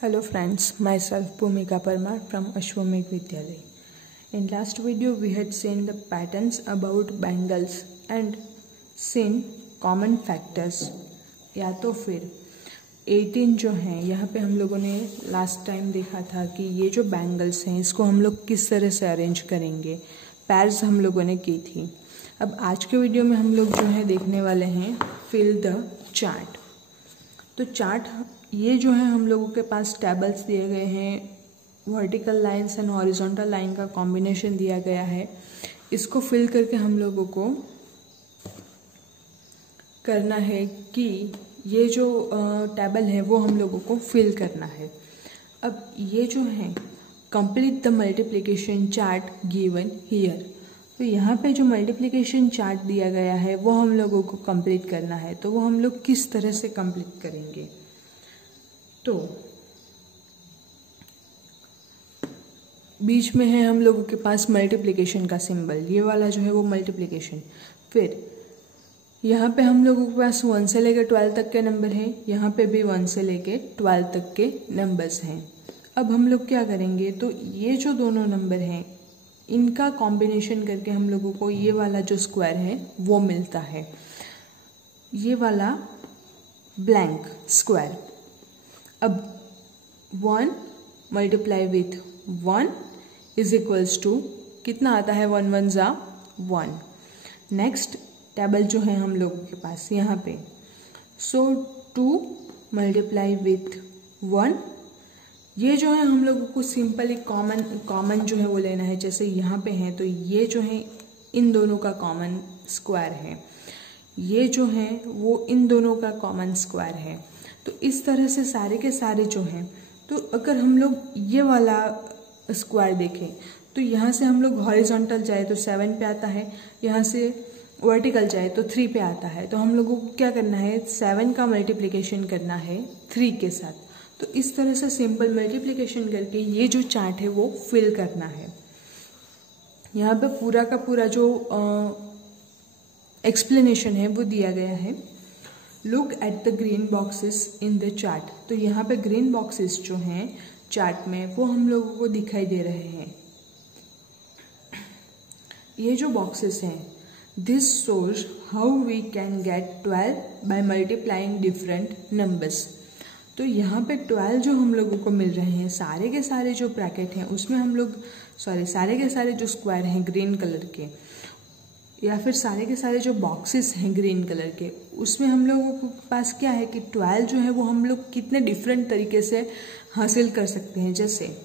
Hello friends, myself Bhumika Parmar from Ashwamedh Vidyalaya. In last video we had seen the patterns about bangles and seen common factors या तो फिर 18 जो हैं यहाँ पे हम लोगों ने लास्ट टाइम देखा था कि ये जो बैंगल्स हैं इसको हम लोग किस तरह से अरेंज करेंगे, पैर्स हम लोगों ने की थी। अब आज के वीडियो में हम लोग जो है देखने वाले हैं फिल द चार्ट। तो चार्ट ये जो है हम लोगों के पास टेबल्स दिए गए हैं, vertical lines and horizontal line का कॉम्बिनेशन दिया गया है। इसको फिल करके हम लोगों को करना है कि ये जो टेबल है वो हम लोगों को फिल करना है। अब ये जो है complete the multiplication chart given here. तो यहाँ पे जो मल्टीप्लिकेशन चार्ट दिया गया है वो हम लोगों को कंप्लीट करना है। तो वो हम लोग किस तरह से कंप्लीट करेंगे? तो बीच में है हम लोगों के पास मल्टीप्लिकेशन का सिंबल, ये वाला जो है वो मल्टीप्लिकेशन। फिर यहाँ पे हम लोगों के पास 1 से लेकर 12 तक के नंबर हैं, यहाँ पे भी 1 से लेकर 12 तक के नंबर्स हैं। अब हम लोग क्या करेंगे, तो ये जो दोनों नंबर हैं इनका कॉम्बिनेशन करके हम लोगों को ये वाला जो स्क्वायर है वो मिलता है, ये वाला ब्लैंक स्क्वायर। अब 1 multiply with 1 is equals to कितना आता है, 1 1 जा 1। नेक्स्ट टेबल जो है हम लोगों के पास यहाँ पे, सो 2 मल्टीप्लाई विथ 1, ये जो है हम लोगों को सिंपली कॉमन जो है वो लेना है। जैसे यहाँ पे है तो ये जो है इन दोनों का कॉमन स्क्वायर है, ये जो है वो इन दोनों का कॉमन स्क्वायर है। तो इस तरह से सारे के सारे जो हैं, तो अगर हम लोग ये वाला स्क्वायर देखें तो यहाँ से हम लोग हॉरिजॉन्टल जाए तो 7 पे आता है, यहाँ से वर्टिकल जाए तो 3 पे आता है। तो हम लोगों को क्या करना है, 7 का मल्टीप्लिकेशन करना है 3 के साथ। तो इस तरह से सिंपल मल्टीप्लिकेशन करके ये जो चार्ट है वो फिल करना है। यहाँ पे पूरा का पूरा जो एक्सप्लेनेशन है वो दिया गया है। Look at the green boxes in the chart. तो यहाँ पे ग्रीन बॉक्सेस जो हैं चार्ट में वो हम लोगों को दिखाई दे रहे हैं। ये जो बॉक्सेस हैं, this shows how we can get 12 by multiplying different numbers. तो यहाँ पे 12 जो हम लोगों को मिल रहे हैं, सारे के सारे जो ब्रैकेट हैं उसमें हम लोग सारे के सारे जो स्क्वायर हैं ग्रीन कलर के, या फिर सारे के सारे जो बॉक्सेस हैं ग्रीन कलर के, उसमें हम लोगों के पास क्या है कि 12 जो है वो हम लोग कितने डिफरेंट तरीके से हासिल कर सकते हैं। जैसे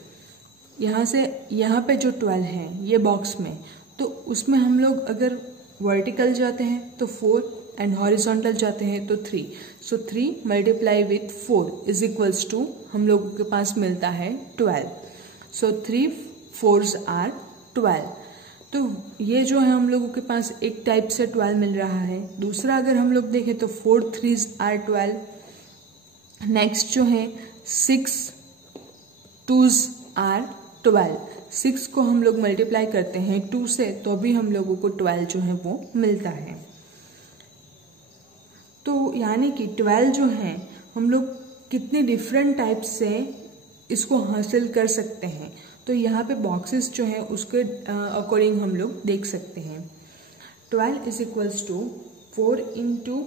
यहाँ से यहाँ पे जो 12 है ये बॉक्स में, तो उसमें हम लोग अगर वर्टिकल जाते हैं तो 4 एंड हॉरिजॉन्टल जाते हैं तो 3। So 3 multiply with 4 is equals to हम लोगों के पास मिलता है 12। So 3 4s are 12। तो ये जो है हम लोगों के पास एक टाइप से 12 मिल रहा है। दूसरा अगर हम लोग देखें तो 4 3s आर 12। नेक्स्ट जो है 6 2s आर 12। 6 को हम लोग मल्टीप्लाई करते हैं 2 से तो भी हम लोगों को 12 जो है वो मिलता है। तो यानी कि 12 जो है हम लोग कितने डिफरेंट टाइप से इसको हासिल कर सकते हैं। तो यहाँ पे बॉक्सेस जो है उसके अकॉर्डिंग हम लोग देख सकते हैं। 12 is equals to 4 into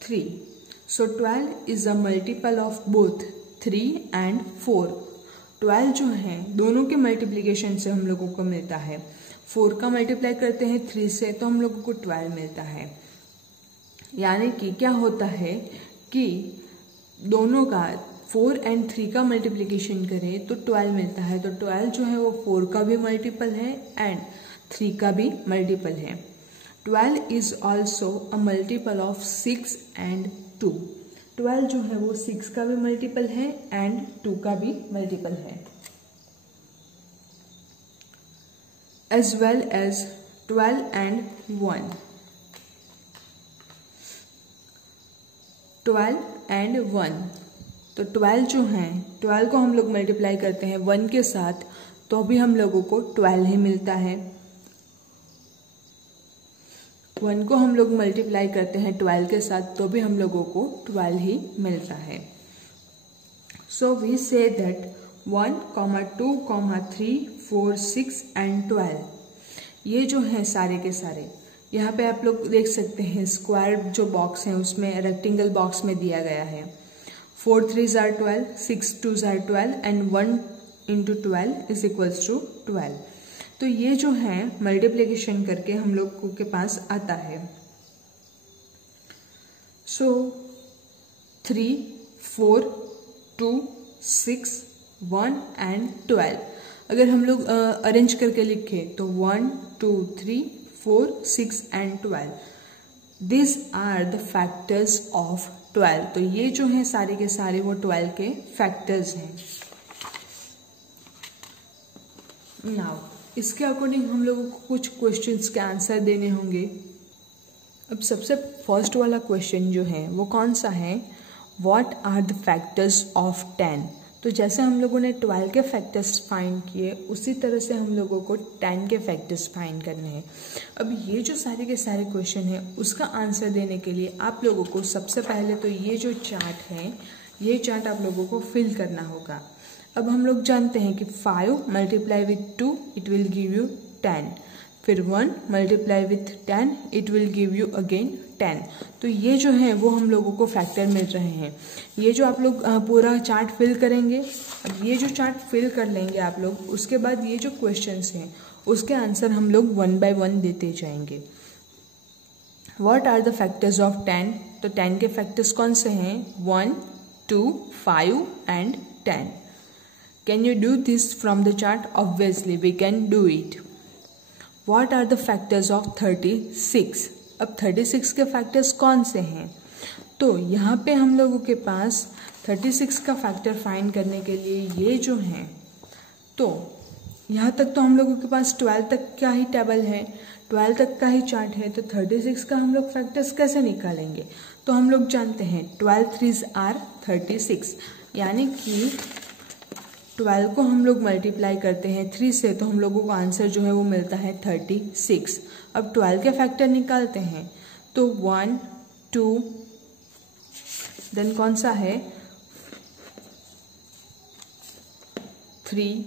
3। So 12 is a multiple of both 3 and 4। 12 जो है दोनों के मल्टीप्लिकेशन से हम लोगों को मिलता है। 4 का मल्टीप्लाई करते हैं 3 से तो हम लोगों को 12 मिलता है। यानी कि क्या होता है कि दोनों का 4 एंड 3 का मल्टीप्लिकेशन करें तो 12 मिलता है। तो 12 जो है वो 4 का भी मल्टीपल है एंड 3 का भी मल्टीपल है। 12 is also a multiple of 6 and 2। 12 जो है वो 6 का भी मल्टीपल है एंड 2 का भी मल्टीपल है, as well as 12 and 1। 12 and 1, तो 12 जो है 12 को हम लोग मल्टीप्लाई करते हैं 1 के साथ तो भी हम लोगों को 12 ही मिलता है। 1 को हम लोग मल्टीप्लाई करते हैं 12 के साथ तो भी हम लोगों को 12 ही मिलता है। So we say that 1, 2, 3, 4, 6 and 12 ये जो है सारे के सारे, यहाँ पे आप लोग देख सकते हैं स्क्वायर जो बॉक्स है उसमें रेक्टेंगल बॉक्स में दिया गया है 4 3s are 12, 6 2s are 12 and 1 into 12 is equals to 12। तो ये जो है मल्टीप्लिकेशन करके हम लोग के पास आता है। सो 3, 4, 2, 6, 1 एंड 12 अगर हम लोग अरेंज करके लिखें तो 1, 2, 3, 4, 6 and 12 this are the factors of 12। तो ये जो है सारे के सारे वो 12 के फैक्टर्स हैं। नाउ इसके अकॉर्डिंग हम लोगों को कुछ क्वेश्चंस के आंसर देने होंगे। अब सबसे फर्स्ट वाला क्वेश्चन जो है वो कौन सा है, what are the factors of 10। तो जैसे हम लोगों ने 12 के फैक्टर्स फाइंड किए उसी तरह से हम लोगों को 10 के फैक्टर्स फाइंड करने हैं। अब ये जो सारे के सारे क्वेश्चन है उसका आंसर देने के लिए आप लोगों को सबसे पहले तो ये जो चार्ट है ये चार्ट आप लोगों को फिल करना होगा। अब हम लोग जानते हैं कि 5 multiply with 2 it will give you 10, फिर 1 multiply with 10 it will give you again 10। तो ये जो है वो हम लोगों को फैक्टर मिल रहे हैं। ये जो आप लोग पूरा चार्ट फिल करेंगे, अब ये जो चार्ट फिल कर लेंगे आप लोग, उसके बाद ये जो क्वेश्चंस हैं उसके आंसर हम लोग 1 by 1 देते जाएंगे। What are the factors of 10। तो 10 के फैक्टर्स कौन से हैं, 1, 2, 5 and 10। Can you do this from the chart? Obviously we can do it. What are the factors of 36? अब 36 के फैक्टर्स कौन से हैं, तो यहाँ पे हम लोगों के पास 36 का फैक्टर फाइंड करने के लिए ये जो है, तो यहाँ तक तो हम लोगों के पास 12 तक का ही टेबल है, 12 तक का ही चार्ट है। तो 36 का हम लोग फैक्टर्स कैसे निकालेंगे, तो हम लोग जानते हैं 12 3s are 36, यानी कि 12 को हम लोग मल्टीप्लाई करते हैं 3 से तो हम लोगों को आंसर जो है वो मिलता है 36। अब 12 के फैक्टर निकालते हैं तो 1, 2 देन कौन सा है 3,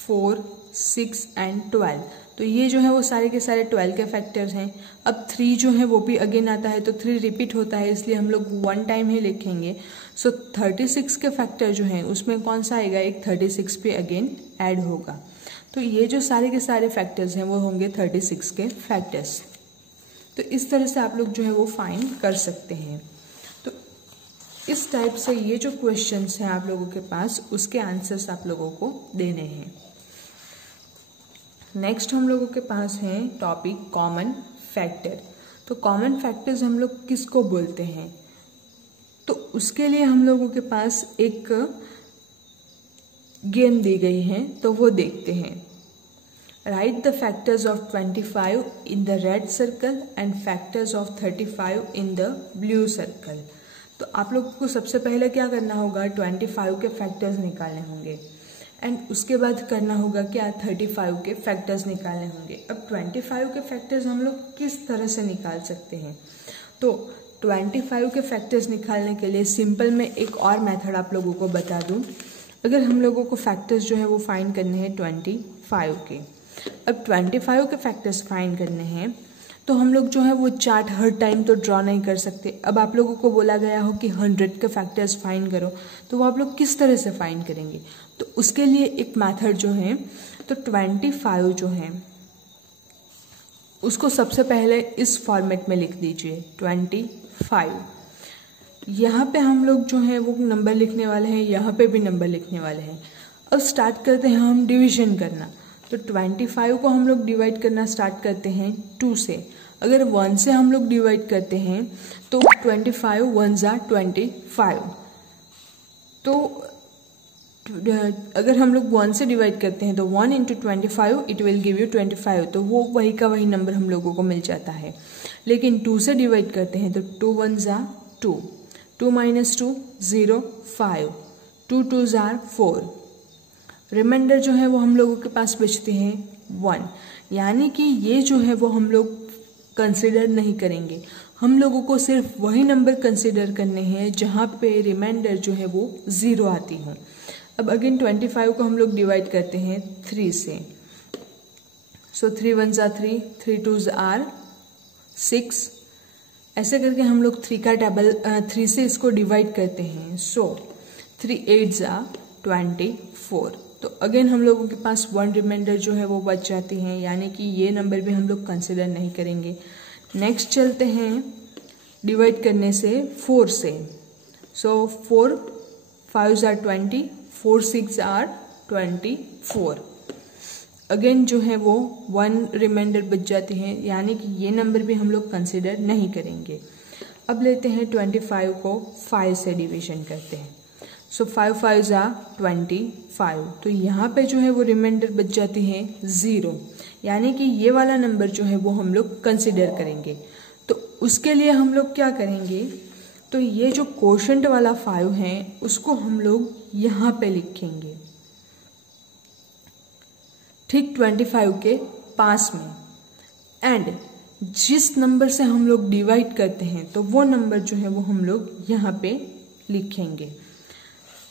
4, 6 एंड 12। तो ये जो है वो सारे के सारे 12 के फैक्टर्स हैं। अब 3 जो है वो भी अगेन आता है तो 3 रिपीट होता है, इसलिए हम लोग 1 टाइम ही लिखेंगे। सो 36 के फैक्टर जो हैं उसमें कौन सा आएगा, एक 36 पे अगेन ऐड होगा। तो ये जो सारे के सारे फैक्टर्स हैं वो होंगे 36 के फैक्टर्स। तो इस तरह से आप लोग जो है वो फाइंड कर सकते हैं। तो इस टाइप से ये जो क्वेश्चंस हैं आप लोगों के पास उसके आंसर्स आप लोगों को देने हैं। नेक्स्ट हम लोगों के पास है टॉपिक कॉमन फैक्टर। तो कॉमन फैक्टर्स हम लोग किसको बोलते हैं, तो उसके लिए हम लोगों के पास एक गेम दी गई है, तो वो देखते हैं। Right the factors of 25 in the red circle and factors of 35 in the blue circle. तो आप लोगों को सबसे पहले क्या करना होगा, 25 के फैक्टर्स निकालने होंगे एंड उसके बाद करना होगा क्या, 35 के फैक्टर्स निकालने होंगे। अब 25 के फैक्टर्स हम लोग किस तरह से निकाल सकते हैं, तो 25 के फैक्टर्स निकालने के लिए सिंपल मैं एक और मेथड आप लोगों को बता दूं। अगर हम लोगों को फैक्टर्स जो है वो फाइंड करने हैं 25 के, अब 25 के फैक्टर्स फाइंड करने हैं तो हम लोग जो है वो चार्ट हर टाइम तो ड्रॉ नहीं कर सकते। अब आप लोगों को बोला गया हो कि 100 के फैक्टर्स फाइंड करो, तो वो आप लोग किस तरह से फाइंड करेंगे, तो उसके लिए एक मेथड जो है, तो 25 जो है उसको सबसे पहले इस फॉर्मेट में लिख दीजिए 25। यहाँ पे हम लोग जो है वो नंबर लिखने वाले हैं, यहाँ पे भी नंबर लिखने वाले हैं। अब स्टार्ट करते हैं हम डिवीजन करना। तो 25 को हम लोग डिवाइड करना स्टार्ट करते हैं 2 से। अगर 1 से हम लोग डिवाइड करते हैं तो 25 1s are 25। तो अगर हम लोग 1 से डिवाइड करते हैं तो 1 into 25 it will give you 25, तो वो वही का वही नंबर हम लोगों को मिल जाता है। लेकिन 2 से डिवाइड करते हैं तो 2 1s are 2, 2 minus 2 0 5, 2 2s are 4। Reminder जो है वो हम लोगों के पास बचते हैं 1, यानी कि ये जो है वो हम लोग कंसिडर नहीं करेंगे। हम लोगों को सिर्फ वही नंबर कंसिडर करने हैं जहाँ पे रिमाइंडर जो है वो 0 आती हो। अब अगेन 25 को हम लोग डिवाइड करते हैं 3 से। सो 3 1 जा 3, 3 2 आर 6, ऐसे करके हम लोग 3 का टेबल 3 से इसको डिवाइड करते हैं। सो 3 8 जा 24। तो अगेन हम लोगों के पास 1 रिमाइंडर जो है वो बच जाती हैं, यानी कि ये नंबर भी हम लोग कंसिडर नहीं करेंगे। नेक्स्ट चलते हैं डिवाइड करने से 4 से। सो 4 5 आर 20, 4 6 आर 24। अगेन जो है वो 1 रिमाइंडर बच जाती है, यानी कि ये नंबर भी हम लोग कंसिडर नहीं करेंगे। अब लेते हैं 25 को 5 से डिवीजन करते हैं। सो 5 5 जा 25। तो यहाँ पे जो है वो रिमाइंडर बच जाती है 0, यानी कि ये वाला नंबर जो है वो हम लोग कंसिडर करेंगे। तो उसके लिए हम लोग क्या करेंगे, तो ये जो कोशेंट वाला 5 है उसको हम लोग यहाँ पे लिखेंगे, ठीक 25 के पास में। एंड जिस नंबर से हम लोग डिवाइड करते हैं तो वो नंबर जो है वो हम लोग यहाँ पे लिखेंगे।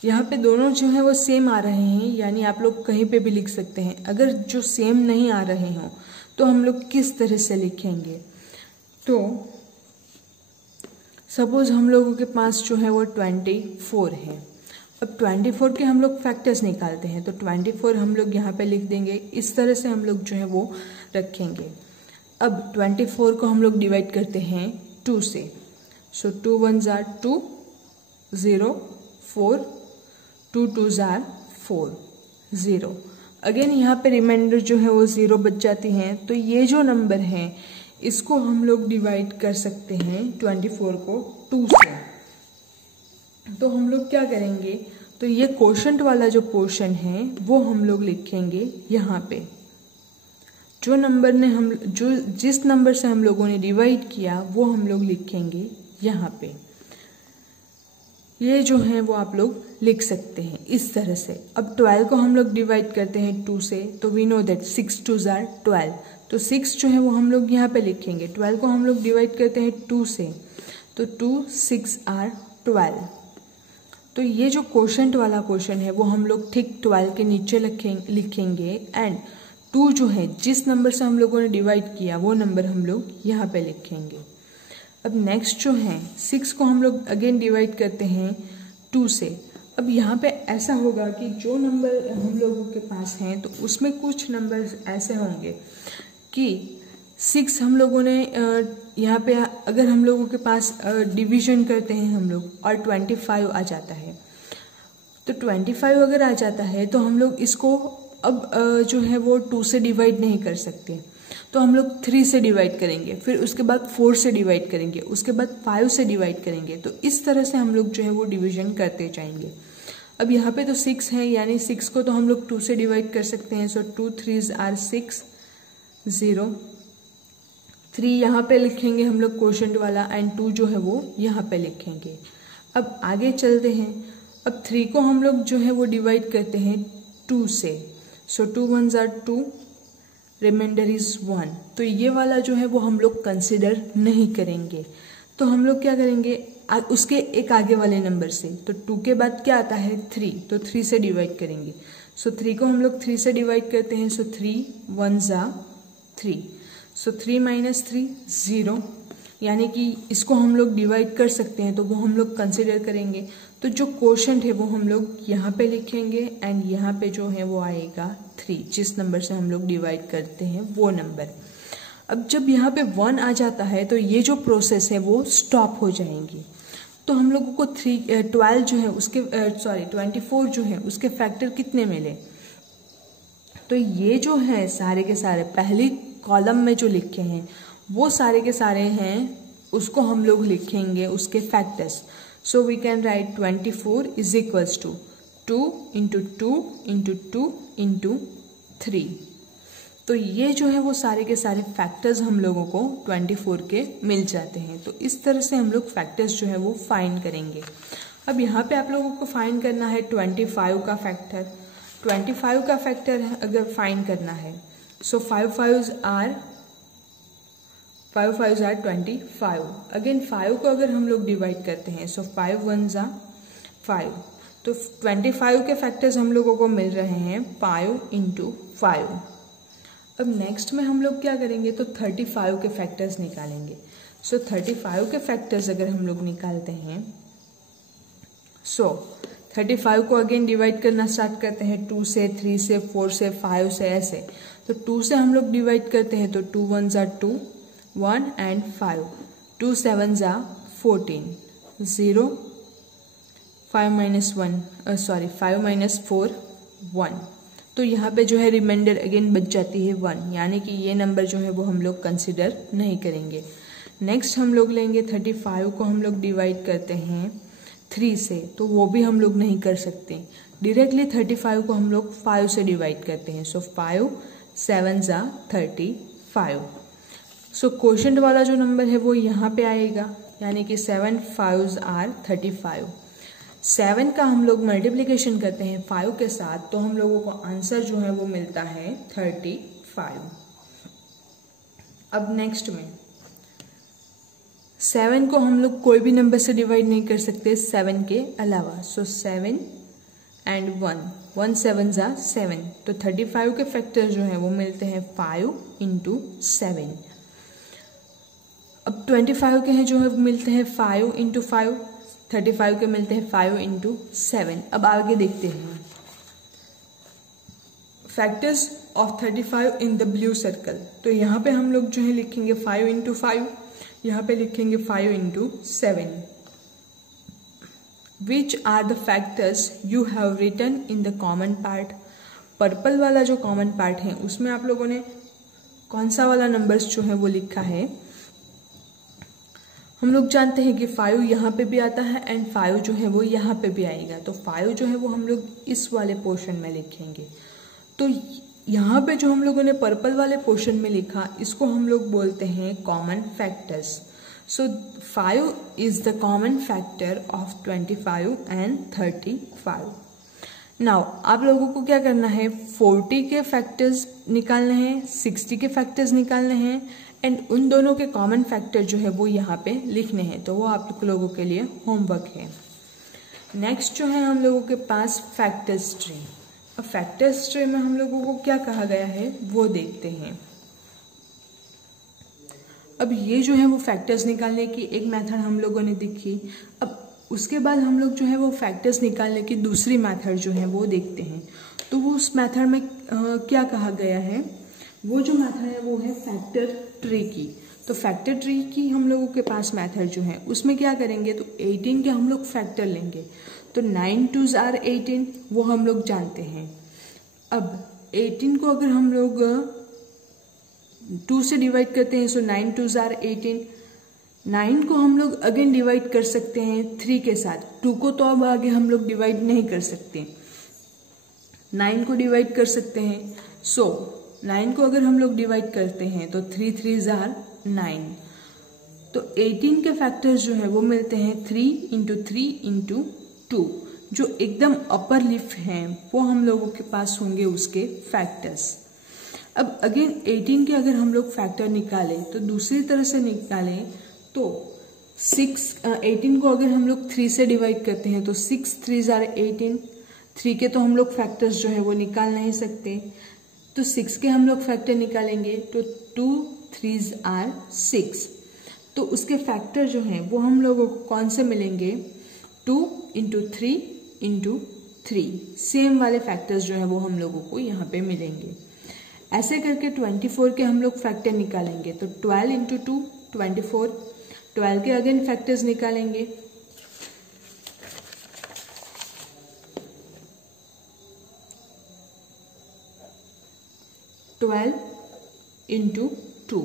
यहाँ पे दोनों जो है वो सेम आ रहे हैं, यानी आप लोग कहीं पे भी लिख सकते हैं। अगर जो सेम नहीं आ रहे हों तो हम लोग किस तरह से लिखेंगे, तो सपोज हम लोगों के पास जो है वो 24 है। अब 24 के हम लोग फैक्टर्स निकालते हैं, तो 24 हम लोग यहाँ पे लिख देंगे। इस तरह से हम लोग जो है वो रखेंगे। अब 24 को हम लोग डिवाइड करते हैं 2 से। सो 2 1 जार 2, 0 4, 2 2 जार 4 0। अगेन यहाँ पे रिमाइंडर जो है वो 0 बच जाती हैं। तो ये जो नंबर है इसको हम लोग डिवाइड कर सकते हैं 24 को 2 से। तो हम लोग क्या करेंगे, तो ये कोशेंट वाला जो पोर्शन है वो हम लोग लिखेंगे यहाँ पे। जो नंबर ने जिस नंबर से हम लोगों ने डिवाइड किया वो हम लोग लिखेंगे यहाँ पे। ये जो है वो आप लोग लिख सकते हैं इस तरह से। अब 12 को हम लोग डिवाइड करते हैं 2 से, तो वी नो दैट 6 2 जार 12। तो 6 जो है वो हम लोग यहाँ पे लिखेंगे। 12 को हम लोग डिवाइड करते हैं 2 से, तो 2 6 आर 12। तो ये जो कोशेंट वाला पोर्शन है वो हम लोग ठीक 12 के नीचे लिखेंगे। एंड 2 जो है जिस नंबर से हम लोगों ने डिवाइड किया वो नंबर हम लोग यहाँ पे लिखेंगे। अब नेक्स्ट जो है 6 को हम लोग अगेन डिवाइड करते हैं 2 से। अब यहाँ पे ऐसा होगा कि जो नंबर हम लोगों के पास हैं तो उसमें कुछ नंबर ऐसे होंगे कि 6 हम लोगों ने यहाँ पे अगर हम लोगों के पास डिवीजन करते हैं हम लोग और 25 आ जाता है, तो 25 अगर आ जाता है तो हम लोग इसको अब जो है वो 2 से डिवाइड नहीं कर सकते। तो हम लोग 3 से डिवाइड करेंगे, फिर उसके बाद 4 से डिवाइड करेंगे, उसके बाद 5 से डिवाइड करेंगे। तो इस तरह से हम लोग जो है वो डिवीजन करते जाएंगे। अब यहाँ पे तो 6 है, यानी 6 को तो हम लोग 2 से डिवाइड कर सकते हैं। सो 2 3 आर 6 0 3 यहाँ पे लिखेंगे हम लोग कोशेंट वाला, एंड 2 जो है वो यहाँ पे लिखेंगे। अब आगे चलते हैं। अब 3 को हम लोग जो है वो डिवाइड करते हैं 2 से। सो 2 1 आर 2, रिमाइंडर इज 1। तो ये वाला जो है वो हम लोग कंसिडर नहीं करेंगे। तो हम लोग क्या करेंगे, उसके एक आगे वाले नंबर से, तो 2 के बाद क्या आता है 3, तो 3 से डिवाइड करेंगे। सो 3 को हम लोग 3 से डिवाइड करते हैं। सो 3 1 जा 3। सो 3 माइनस 3 0, यानी कि इसको हम लोग डिवाइड कर सकते हैं, तो वो हम लोग कंसिडर करेंगे। तो जो कोशेंट है वो हम लोग यहाँ पे लिखेंगे, एंड यहाँ पे जो है वो आएगा 3, जिस नंबर से हम लोग डिवाइड करते हैं वो नंबर। अब जब यहाँ पे 1 आ जाता है तो ये जो प्रोसेस है वो स्टॉप हो जाएंगी। तो हम लोगों को 12 जो है उसके 24 जो है उसके फैक्टर कितने मिले, तो ये जो है सारे के सारे पहली कॉलम में जो लिखे हैं वो सारे के सारे हैं, उसको हम लोग लिखेंगे उसके factors. So we can write 24 is equals to 2 into 2 into 2 into 3। तो ये जो है वो सारे के सारे फैक्टर्स हम लोगों को 24 के मिल जाते हैं। तो इस तरह से हम लोग फैक्टर्स जो है वो फाइंड करेंगे। अब यहाँ पे आप लोगों को फाइंड करना है 25 का फैक्टर। 25 का फैक्टर अगर फाइंड करना है, सो 5 5 आर 5 5 ज़ा 25। अगेन 5 को अगर हम लोग डिवाइड करते हैं सो 5 1 ज़ा 5, तो 25 के फैक्टर्स हम लोगों को मिल रहे हैं 5 × 5। अब नेक्स्ट में हम लोग क्या करेंगे, तो 35 के फैक्टर्स निकालेंगे। सो 35 के फैक्टर्स अगर हम लोग निकालते हैं, सो 35 को अगेन डिवाइड करना स्टार्ट करते हैं 2 से, 3 से, 4 से, 5 से, ऐसे। तो 2 से हम लोग डिवाइड करते हैं तो 2 1 ज़ा 2, 1 एंड 5, 2 7 ज़ा 14, 0, 5 - 4 1। तो यहाँ पे जो है रिमाइंडर अगेन बच जाती है 1, यानी कि ये नंबर जो है वो हम लोग कंसिडर नहीं करेंगे। नेक्स्ट हम लोग लेंगे 35 को हम लोग डिवाइड करते हैं 3 से, तो वो भी हम लोग नहीं कर सकते। डायरेक्टली 35 को हम लोग 5 से डिवाइड करते हैं। सो 5 7 ज़ा 35। सो क्वोशंट वाला जो नंबर है वो यहाँ पे आएगा, यानी कि 7 5s आर 35। 7 का हम लोग मल्टीप्लिकेशन करते हैं 5 के साथ, तो हम लोगों को आंसर जो है वो मिलता है 35। अब नेक्स्ट में 7 को हम लोग कोई भी नंबर से डिवाइड नहीं कर सकते 7 के अलावा। सो 7 एंड 1, 1 7 ज़ा 7, तो 35 के फैक्टर जो है वो मिलते हैं 5 × 7। अब 25 के हैं जो है मिलते हैं 5 × 5, 35 के मिलते हैं 5 × 7। अब आगे देखते हैं factors of 35 in the blue circle. तो यहाँ पे हम लोग जो है लिखेंगे 5 × 5, यहाँ पे लिखेंगे 5 × 7। Which are the factors you have written in the common part. Purple वाला जो कॉमन पार्ट है उसमें आप लोगों ने कौन सा वाला नंबर्स जो है वो लिखा है। हम लोग जानते हैं कि 5 यहाँ पे भी आता है एंड 5 जो है वो यहाँ पे भी आएगा, तो 5 जो है वो हम लोग इस वाले पोर्शन में लिखेंगे। तो यहाँ पे जो हम लोगों ने पर्पल वाले पोर्शन में लिखा, इसको हम लोग बोलते हैं common factors. So 5 is the common factor of 25 and 35। Now आप लोगों को क्या करना है, 40 के फैक्टर्स निकालने हैं, 60 के फैक्टर्स निकालने हैं एंड उन दोनों के कॉमन फैक्टर जो है वो यहाँ पे लिखने हैं। तो वो आप लोगों के लिए होमवर्क है। नेक्स्ट जो है हम लोगों के पास फैक्टर्स ट्री। अब फैक्टर्स ट्री में हम लोगों को क्या कहा गया है वो देखते हैं। अब ये जो है वो फैक्टर्स निकालने की एक मेथड हम लोगों ने देखी। अब उसके बाद हम लोग जो है वो फैक्टर्स निकालने की दूसरी मेथड जो है वो देखते हैं। तो वो उस मेथड में क्या कहा गया है, वो जो मेथड है वो है फैक्टर ट्री की। तो फैक्टर ट्री की हम लोगों के पास मेथड जो है उसमें क्या करेंगे, तो 18 के हम लोग फैक्टर लेंगे। तो 9 2s आर 18, वो हम लोग जानते हैं। अब 18 को अगर हम लोग 2 से डिवाइड करते हैं, सो 9 2s आर 18। 9 को हम लोग अगेन डिवाइड कर सकते हैं 3 के साथ। 2 को तो अब आगे हम लोग डिवाइड नहीं कर सकते, 9 को डिवाइड कर सकते हैं। सो 9 को अगर हम लोग डिवाइड करते हैं तो 3 3s आर 9। तो 18 के फैक्टर्स जो है वो मिलते हैं 3 × 3 × 2। जो एकदम अपर लिफ हैं वो हम लोगों के पास होंगे उसके फैक्टर्स। अब अगेन 18 के अगर हम लोग फैक्टर निकालें तो दूसरी तरह से निकालें तो 18 को अगर हम लोग 3 से डिवाइड करते हैं तो 6 3s आर 18। 3 के तो हम लोग फैक्टर्स जो है वो निकाल नहीं सकते, तो 6 के हम लोग फैक्टर निकालेंगे तो 2 3s आर 6। तो उसके फैक्टर जो हैं वो हम लोगों को कौन से मिलेंगे, 2 × 3 × 3। सेम वाले फैक्टर्स जो है वो हम लोगों को यहाँ पे मिलेंगे। ऐसे करके 24 के हम लोग फैक्टर निकालेंगे तो 12 × 2 24। 12 के अगेन फैक्टर्स निकालेंगे, × 2।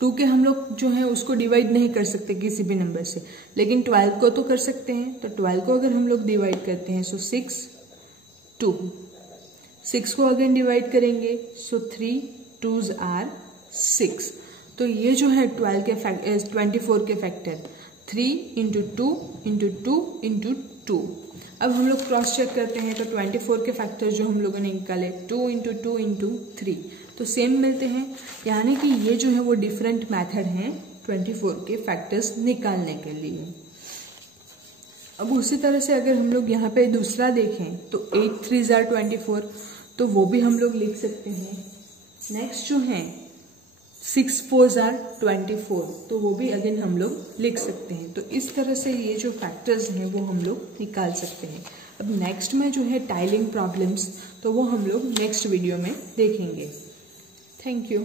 2 के हम लोग जो है उसको डिवाइड नहीं कर सकते किसी भी नंबर से, लेकिन 12 को तो कर सकते हैं। तो 12 को अगर हम लोग डिवाइड करते हैं सो 6 2। 6 को अगेन डिवाइड करेंगे सो 3 2s आर 6। तो ये जो है 24 के फैक्टर 3 × 2 × 2 × 2 अब हम लोग क्रॉस चेक करते हैं तो 24 के फैक्टर जो हम लोगों ने निकाले 2 × 2 × 3 तो सेम मिलते हैं, यानी कि ये जो है वो डिफरेंट मेथड हैं 24 के फैक्टर्स निकालने के लिए। अब उसी तरह से अगर हम लोग यहाँ पे दूसरा देखें तो 8 3 = 24 तो वो भी हम लोग लिख सकते हैं। नेक्स्ट जो है 6 4 = 24 तो वो भी अगेन हम लोग लिख सकते हैं। तो इस तरह से ये जो फैक्टर्स हैं वो हम लोग निकाल सकते हैं। अब नेक्स्ट में जो है टाइलिंग प्रॉब्लम्स तो वो हम लोग नेक्स्ट वीडियो में देखेंगे। Thank you.